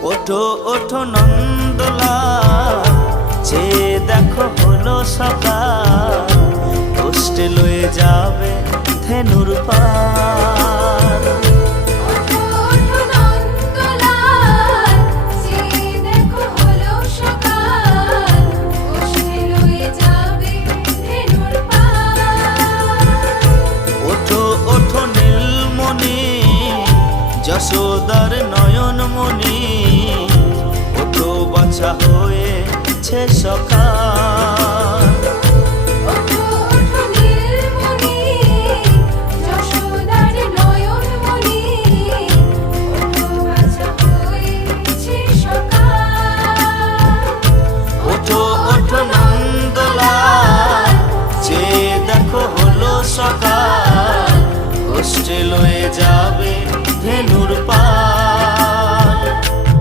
ওঠো ওঠো নন্দলাল, চেয়ে দেখো হলো সকাল, কষ্টে লয়ে যাবে ধেনুর পাল। ওঠো ওঠো নন্দলাল, চেয়ে দেখো হলো সকাল, কষ্টে লয়ে যাবে ধেনুর পাল। ওঠো ওঠো নীলমণি, যশোদার নয়নমণি, ওঠো বাছা হয়েছে সকাল।